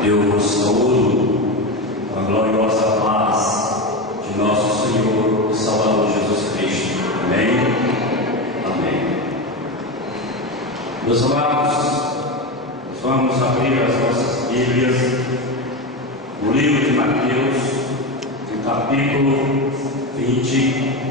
Eu vos saúdo com a gloriosa paz de nosso Senhor e Salvador Jesus Cristo. Amém? Amém. Meus amados, vamos abrir as nossas Bíblias no livro de Mateus, no capítulo 20.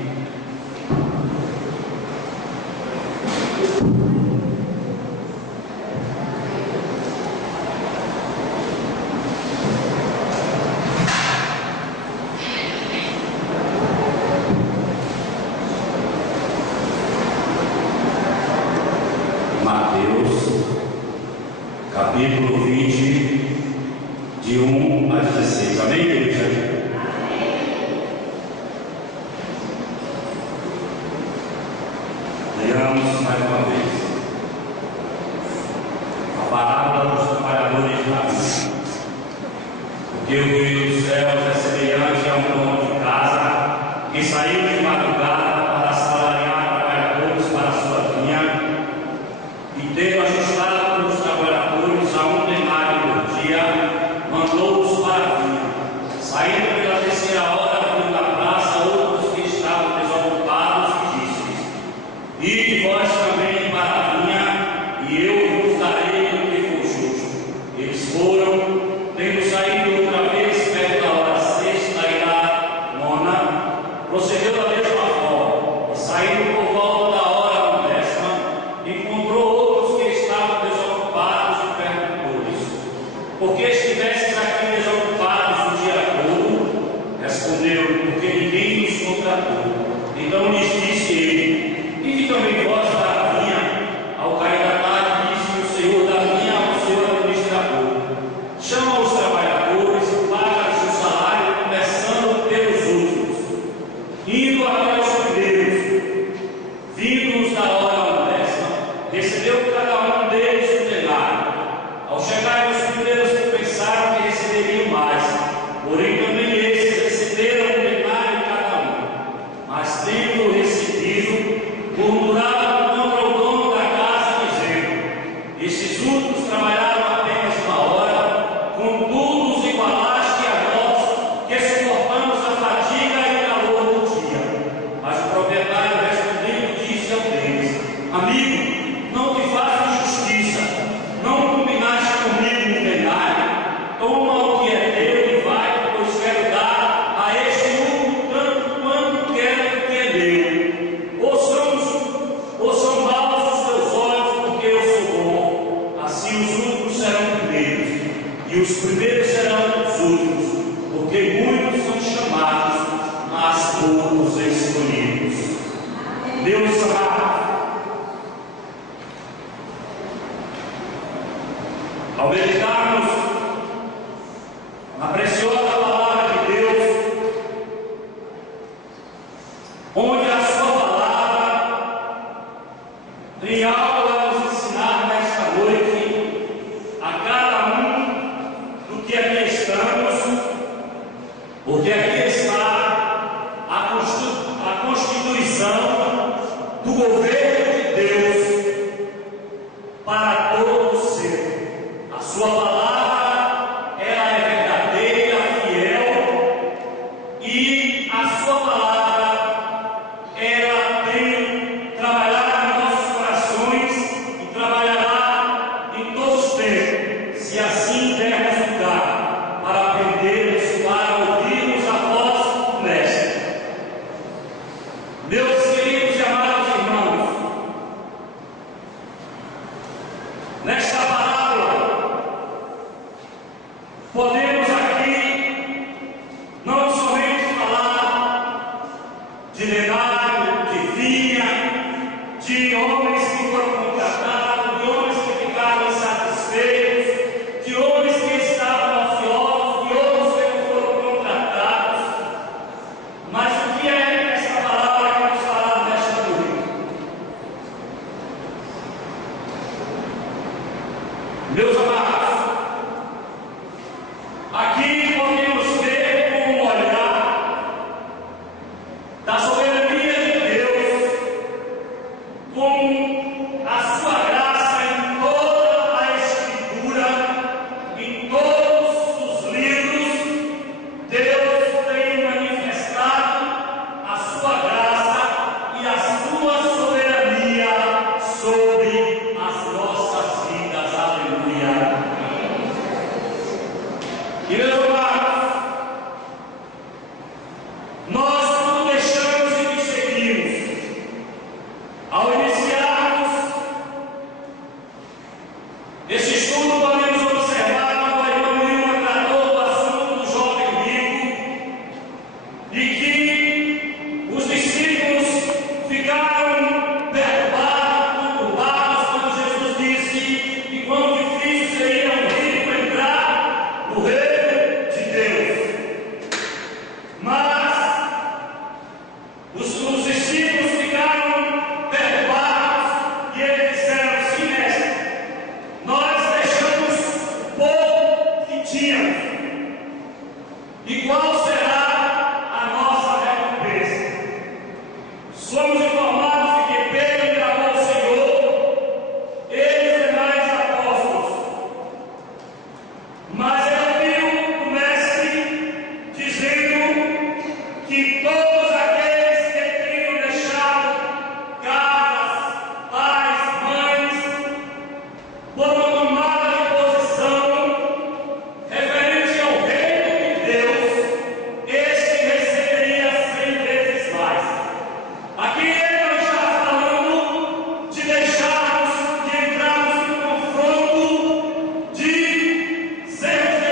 Capítulo 20, de 1 a 16. Amém, igreja? Leamos mais uma vez a parábola dos trabalhadores da vida. Porque o reino dos céus é semelhante a um dono de casa que saiu de madrugada para assalariar trabalhadores para a sua vinha, e tendo ajustado os trabalhadores a um denário por dia, mandou-os para a vinha. Saindo pela terceira hora, viu na praça outros que estavam desocupados, e disse-lhes: ide vós também para a vinha, e eu vos darei o que for justo. Eles foram, tendo saído outra vez perto da hora sexta e da nona, procedeu da mesma forma, e saindo por volta da hora 10ª, encontrou porque estivesses aqui desocupados o dia todo? Responderam: porque ninguém nos contratou. Então lhes disse ele: ide também vós para a vinha. Ao cair da tarde, disse o senhor da vinha ao seu administrador: chama os trabalhadores e paga-lhes o salário, começando pelos últimos, indo até os primeiros. Vindo-os da hora 10ª, recebeu cada um deles um denário. Ao chegarem os primeiros, pensaram que receberiam mais, porém também esses receberam um denário cada um. Mas tendo recebido, murmuraram contra o dono da casa, dizendo: estes últimos trabalharam apenas uma hora, contudo os igualaste a nós, que suportamos a fadiga e o calor do dia. Mas o proprietário, respondendo, disse ao deles: amigo, não te faço justiça, não combinaste comigo um denário? Toma o que é teu e vai, pois quero dar a este último tanto quanto quero que é meu. Ou são maus os teus olhos, porque eu sou bom. Assim os últimos serão primeiros, e os primeiros serão os últimos, porque muitos são chamados, mas poucos escolhidos. Deus amado, ao meditarmos na preciosa palavra de Deus, onde a sua palavra tem algo a nos ensinar nesta noite, a cada um do que aqui estamos, porque aqui está a constituição do governo de Deus para todo ser. A sua palavra, ela é verdadeira, fiel, e a sua palavra, ela tem trabalhado em nossos corações e trabalhará em todos os tempos, se assim dermos lugar para aprendermos, para ouvirmos a voz do Mestre. Meus queridos e amados irmãos, nesta parábola podemos aqui não somente falar de denário, de vinha, de homens que foram contratados, de homens que ficaram insatisfeitos, de homens que estavam ociosos, de outros que não foram contratados. Mas o que é esta palavra que vamos falar nesta noite? Meus amados, Mas ela viu o mestre dizendo que todos aqueles que tinham deixado casas, pais, mães, por uma tomada de posição referente ao reino de Deus, este receberia 100 vezes mais. Aqui ele não está falando de deixarmos, de entrarmos em confronto, de sermos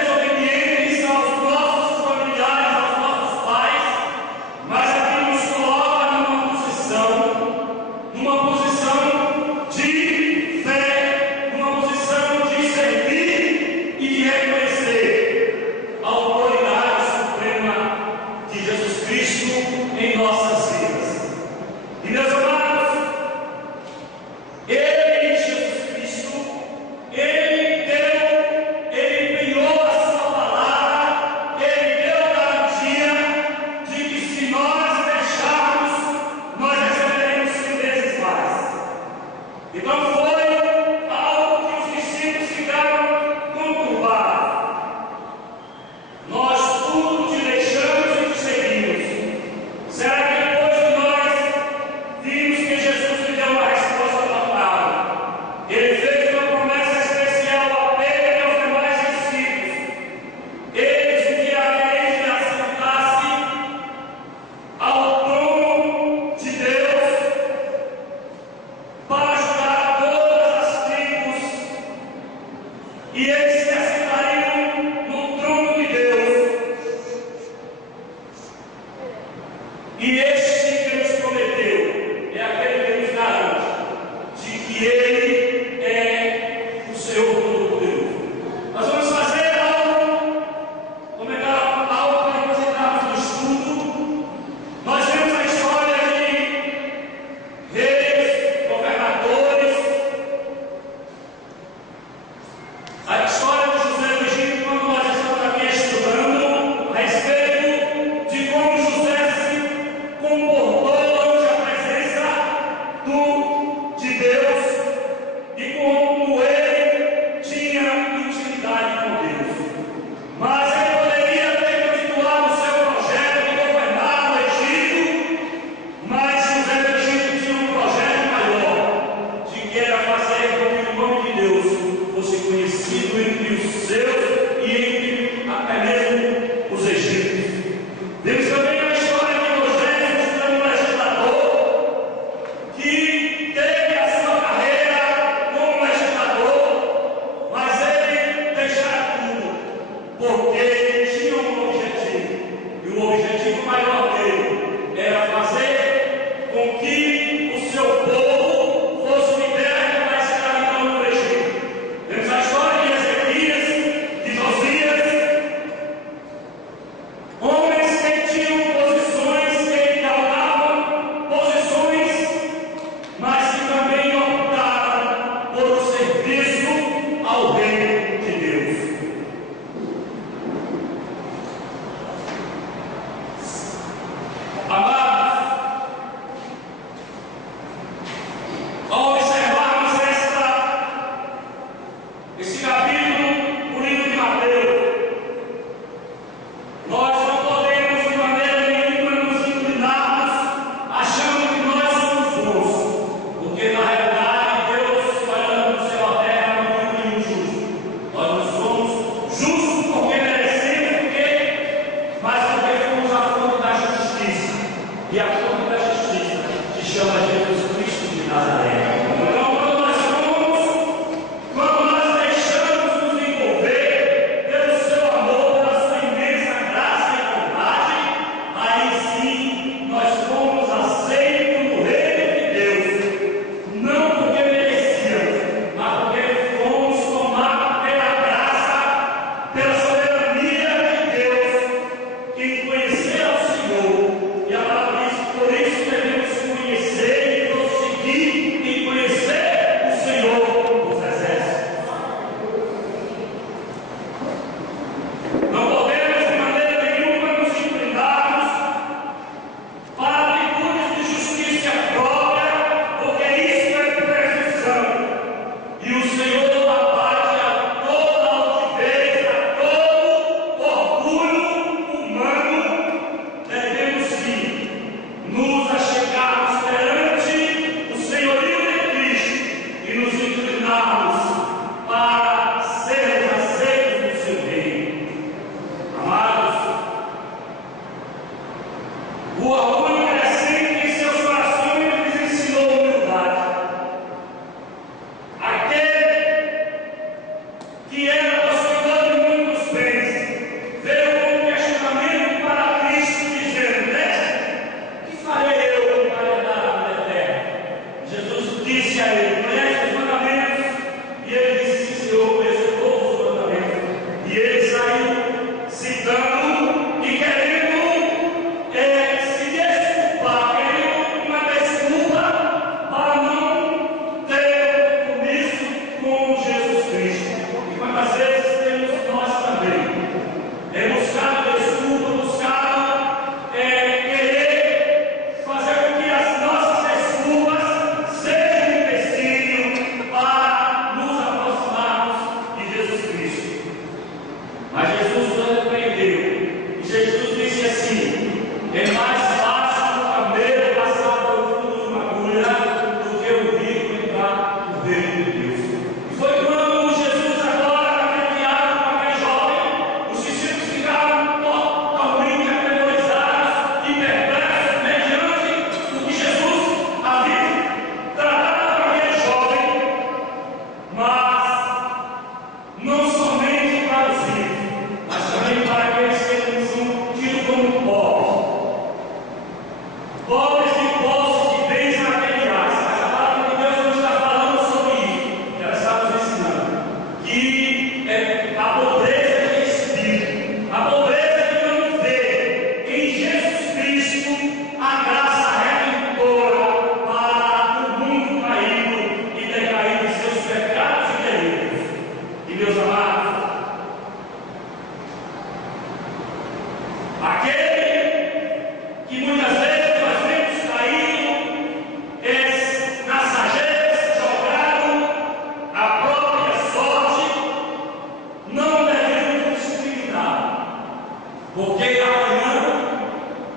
porque amanhã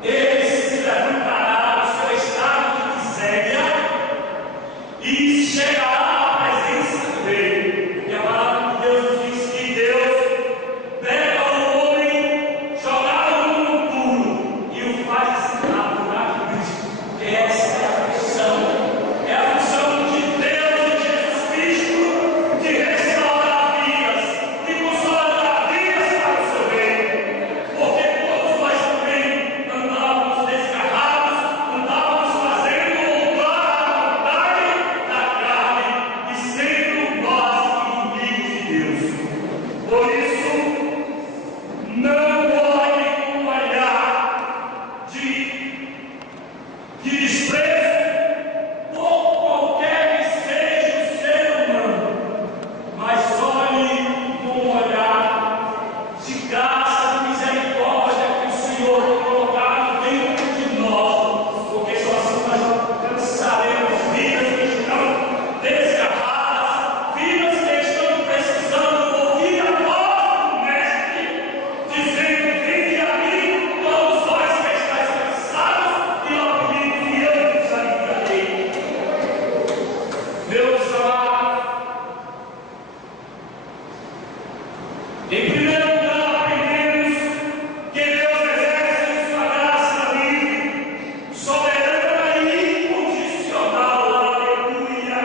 ele se levantará do seu estado de miséria e chegará à presença do Rei. Porque a palavra de Deus diz que Deus pega o homem, joga-o no mundo e o faz adorar a Cristo. Porque essa é a função de Deus e Jesus Cristo, de restaurar vidas, de consolar vidas para o seu reino. Porque todos nós também andávamos desgarrados, andávamos fazendo a vontade da carne e sendo nós inimigos de Deus. Por isso, não olhe com um olhar de desprezo por qualquer que seja o ser humano, mas olhe com um olhar de graça, de misericórdia que o Senhor tem colocado dentro de nós, porque só assim nós alcançaremos vidas que estão desgarradas, vidas que estão precisando ouvir a voz do Mestre, dizendo: vinde a mim, todos vós que estáis cansados e oprimidos, e eu vos aliviarei. Meus amados, em primeiro lugar, aprendemos que Deus exerce sua graça livre, soberana e incondicional. Aleluia!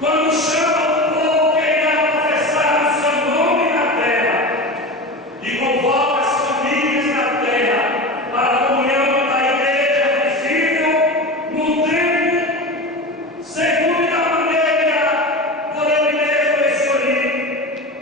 Quando chama o povo que irá professar o seu nome na terra e convoca as famílias na terra para a comunhão da igreja visível no templo, segundo a maneira por ele mesmo escolhido.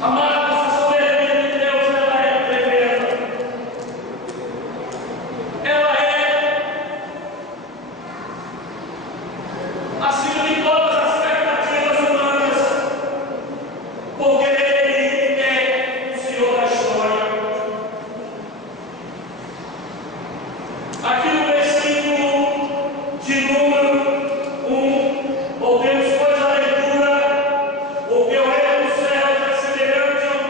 Amados, a soberania de Deus, ela é tremenda. Ela é acima de todas as expectativas humanas, porque Ele é o Senhor da história. Aqui no versículo de número 1, ouvimos, pois, a leitura, porque o reino dos céus é semelhante a um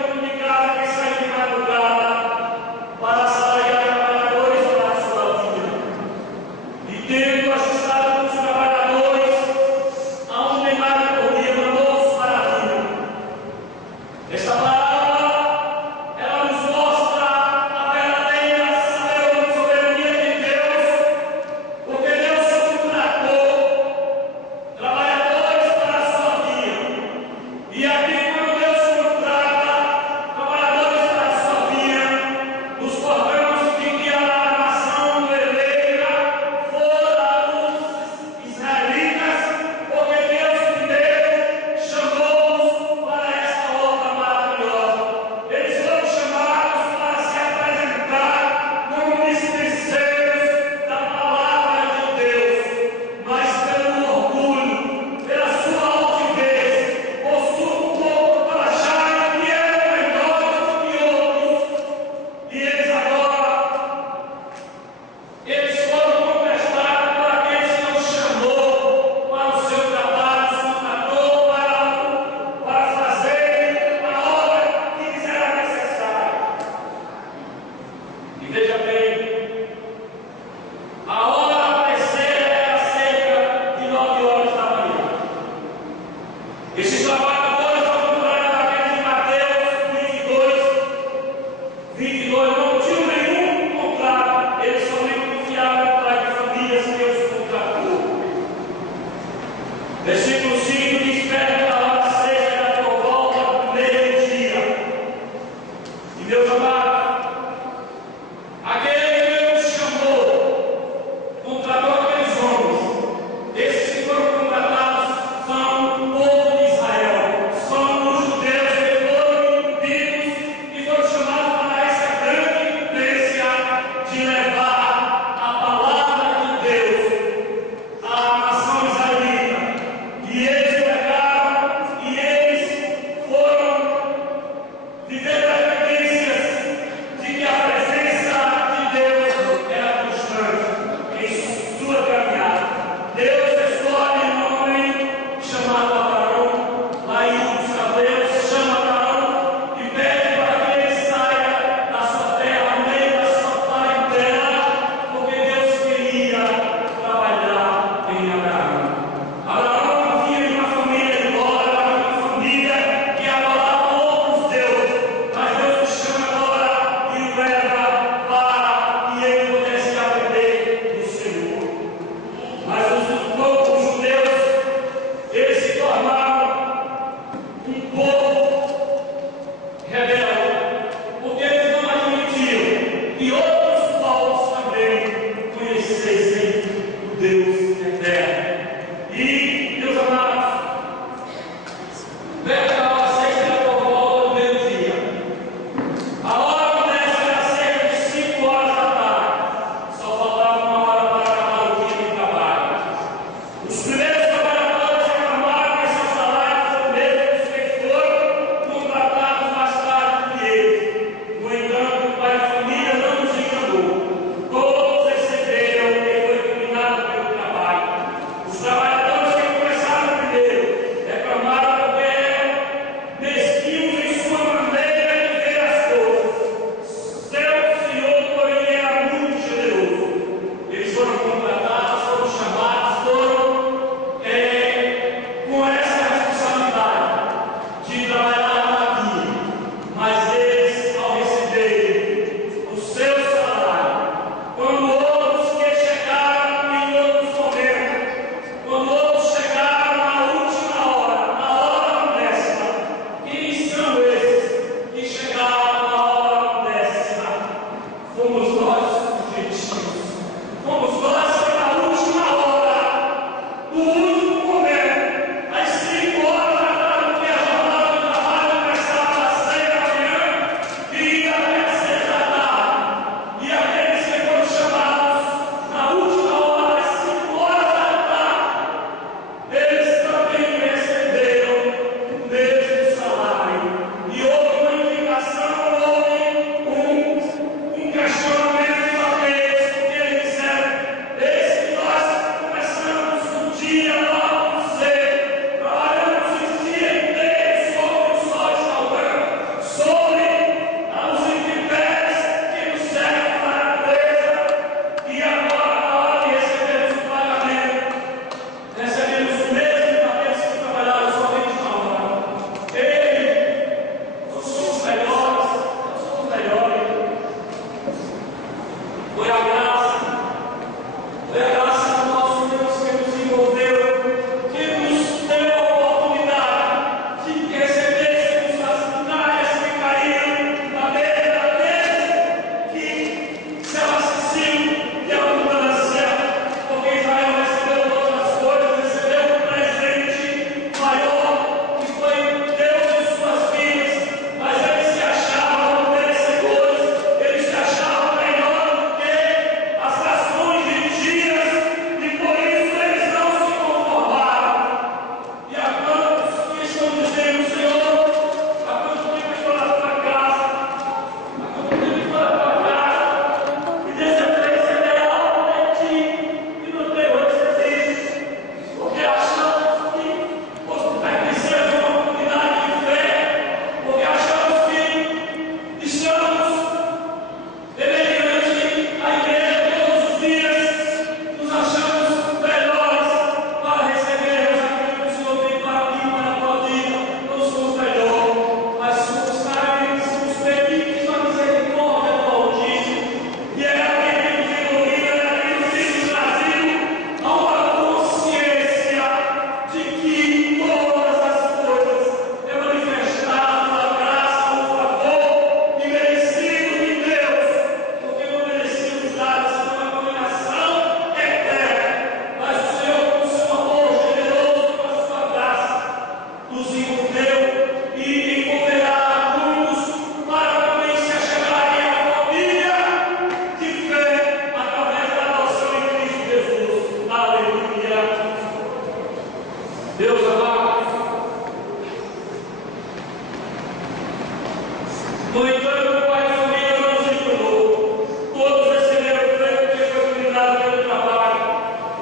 No entanto, o pai de família não se tornou. Todos receberam o prêmio que foi combinado pelo trabalho.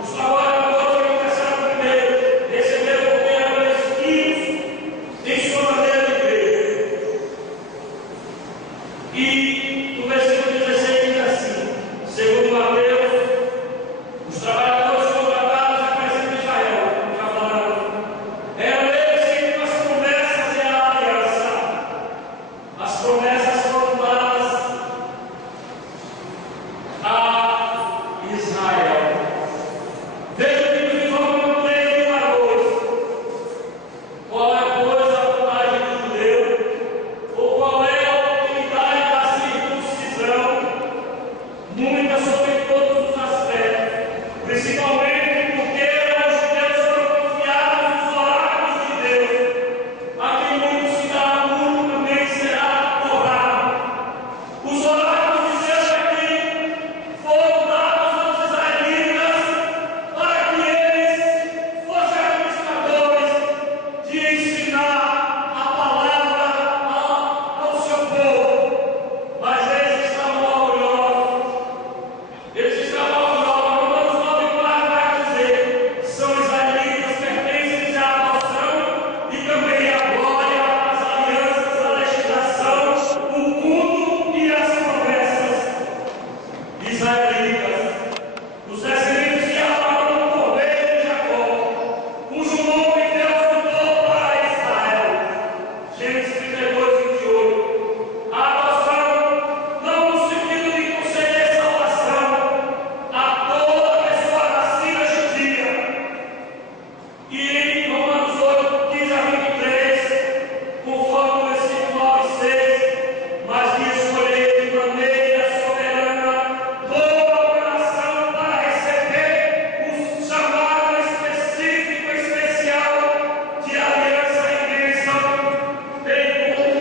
Os trabalhadores começaram primeiro, receberam o prêmio mesquinhos em sua maneira de ver. E no versículo 16 diz assim: segundo Mateus, os trabalhadores contratados representam Israel, já falaram. Eram eles que com as promessas e a aliança. As promessas foram dadas a Israel. Veja o que diz Romanos 3, 1 a 2. Qual é, pois, a vontade do judeu? Ou qual é a utilidade da circuncisão? Muita sobre todos os aspectos, principalmente porque os judeus foram confiados nos oráculos de Deus. A quem muito se dá, muito também será cobrado. Os oráculos de Deus aqui foram dados aos israelitas para que eles fossem administradores de ensinar a palavra ao seu povo. Mas eles estavam orgulhosos. Eles estavam orgulhosos. Romanos 9,4 vai dizer: são israelitas, pertencem à adoção e também à glória, às alianças, à legislação, o culto e as promessas. Israelitas, os descendentes de Abraão, o cordeiro de Jacó, cujo nome Deus mudou para Israel. Gênesis 32, 28. A adoção, não no sentido de conceder salvação a toda pessoa nascida judia. E em Romanos 8, 15 a 23, conforme o versículo 9 e 6, mas de escolher de maneira soberana toda a nação para receber o chamado específico e especial de aliança e bênção, bem como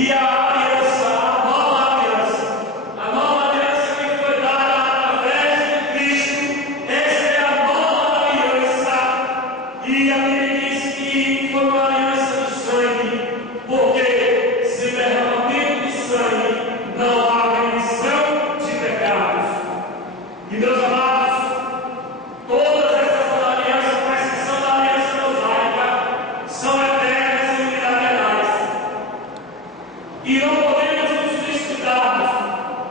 E a nova aliança que foi dada através de Cristo, essa é a nova aliança. E a Bíblia diz que foi uma aliança de sangue, porque sem derramamento de sangue não há remissão de pecados. E meus amados, todas essas alianças, com exceção da aliança mosaica, são eternas e unilaterais. E não podemos nos descuidarmos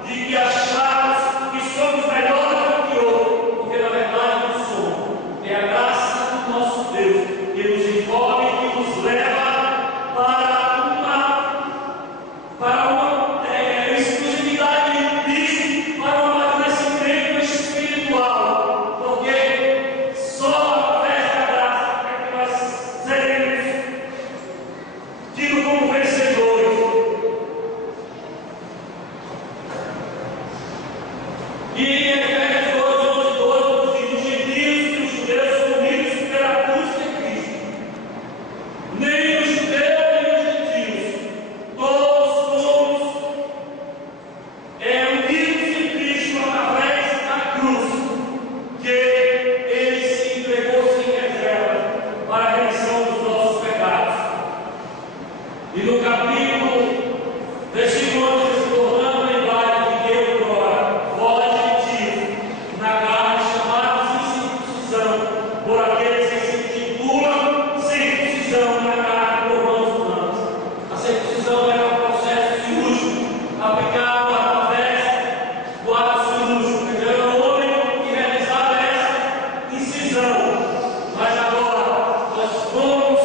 de que acharmos que somos melhores do que outros, porque na verdade não somos. É a graça do nosso Deus que nos envolve e que nos leva para uma exclusividade de Cristo, para um amadurecimento espiritual, porque só através da graça é que nós seremos tidos como vencedores. E em Efésios 2:11, diz: os gentios e os judeus são unidos pela cruz de Cristo. Nem os judeus nem os gentios, todos somos unidos em Cristo através da cruz, que Ele se entregou sem reserva para a remissão dos nossos pecados. E no capítulo, versículo 11, se tornando lembrar de que eu agora, vós gentios, na carne chamados incircuncisão, por aqueles que se intitulam circuncisão na carne por mãos humanas. A circuncisão era um processo cirúrgico aplicado através do ato cirúrgico, quer dizer, era o homem que realizava essa incisão. Mas agora nós fomos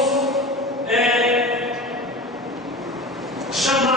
chamados